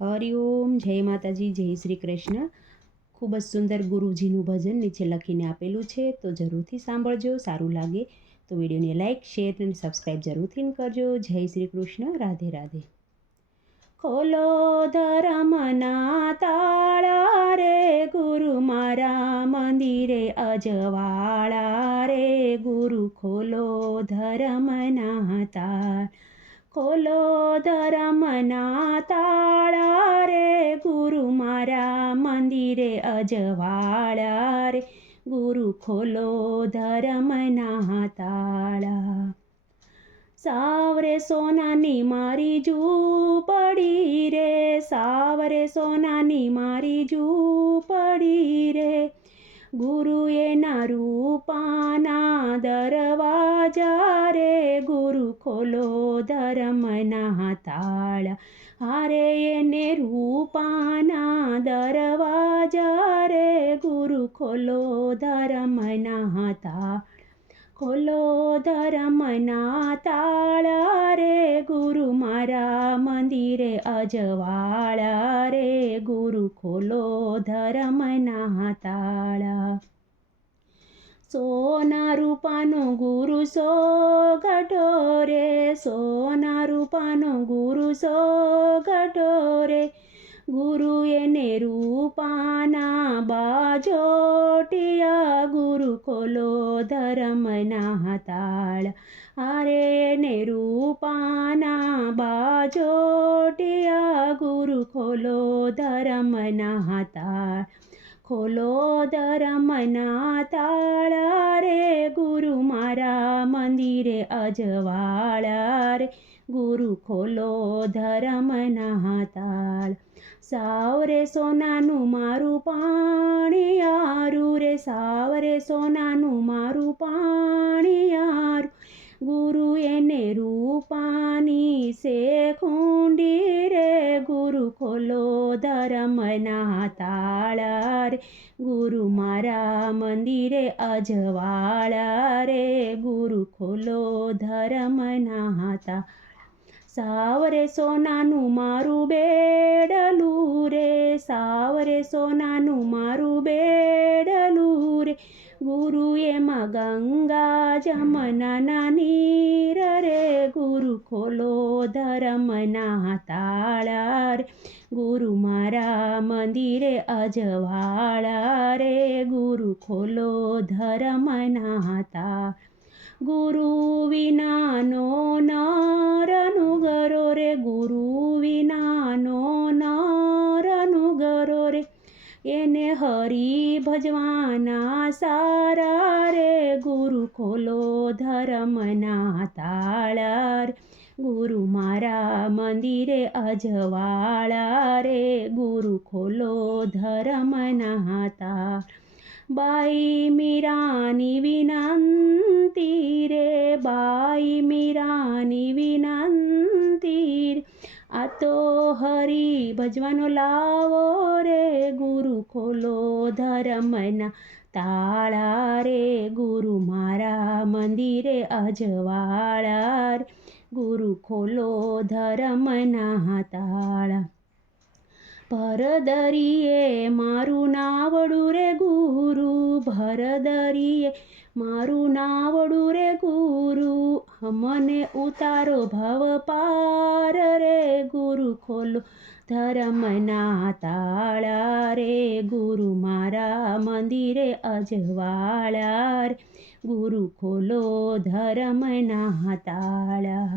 હરિઓમ, જય માતાજી, જય શ્રી કૃષ્ણ. ખૂબ જ સુંદર ગુરુજીનું ભજન નીચે લખીને આપેલું છે, તો જરૂરથી સાંભળજો. સારું લાગે તો વિડીયોને લાઇક, શેર અને સબસ્ક્રાઈબ જરૂરથી કરજો. જય શ્રી કૃષ્ણ. રાધે રાધે. ખોલો ધર્મના તાળા રે, ગુરુ મારા મંદિરે અજવાળા રે. ગુરુ ખોલો ધર્મના તાળા, ખોલો ધર્મના તાળા રે. ગુરુ મારા મંદિરે અજવાળા રે. ગુરુ ખોલો ધર્મના તાળા. સાવરે સોનાની મારી ઝૂંપડી રે, સાવરે સોનાની મારી ઝૂંપડી રે. ગુરુએ ના રૂપાના દરવાજા રે. ગુરુ ખોલો ધર્મના તાળા, હારે એને રૂપાના દરવાજા રે. ગુરુ ખોલો ધર્મના તાળા, ખોલો ધર્મના તાળા રે. ગુરુ મારા મંદિરે અજવાળા રે. ગુરુ ખોલો ધર્મના તાળા. સોના રૂપાનો ગુરુ સોગઠો રે, સોના રૂપાનો ગુરુ સોગઠો રે. ગુરુ એને રૂપાના બાજોટિયા. ગુરુ ખોલો ધર્મના તાળા, હારે એને રૂપાના બાજોટિયા. ગુરુ ખોલો ધર્મના તાળા, ખોલો ધર્મના તાળા રે. ગુરુ મારા મંદિરે અજવાળા રે. ગુરુ ખોલો ધર્મના તાળા. સાવરે સોનાનું મારું પાણિયારું રે, સાવરે સોનાનું મારું પાણિયારું. ગુરુ એને રૂપાની શેખુંડી રે. ગુરુ ખોલો ધર્મના તાળા રે. ગુરુ મારા મંદિરે અજવાળા રે. ગુરુ ખોલો ધર્મના તાળા. સાવરે સોનાનું મારું બેડલું રે, સાવરે સોનાનું મારું બેડલું રે. ગુરુ એમાં ગંગા જમનાના નીર રે. ગુરુ ખોલો ધર્મના તાળા રે. ગુરુ મારા મંદિરે અજવાળા રે. ગુરુ ખોલો ધર્મના તાળા. ગુરુ વિનાનો નરનું ગરો રે, ગુરુ વિનાનો નરનું ગરો રે. એને હરી ભજવાના સારા રે. ગુરુ ખોલો ધર્મના તાળા રે. ગુરુ મારા મંદિરે અજવાળા રે. ગુરુ ખોલો ધર્મના તાળા. બાઈ મીરાની વિનંતી રે, બાઈ મીરાની વિનંતી રે. આ તો હરી ભજવાનો લાવો રે. ગુરુ ખોલો ધર્મના તાળા રે. ગુરુ મારા મંદિરે અજવાળા રે. ગુરુ ખોલો ધર્મના તાળા. ભરદરીએ મારું નાવડું રે ગુરુ, ભરદરીએ મારું નાવડું રે ગુરુ. મને ઉતારો ભવ પાર રે. ગુરુ ખોલો ધર્મના તાળા રે. ગુરુ મારા મંદિરે અજવાળા રે. ગુરુ ખોલો ધર્મના તાળા.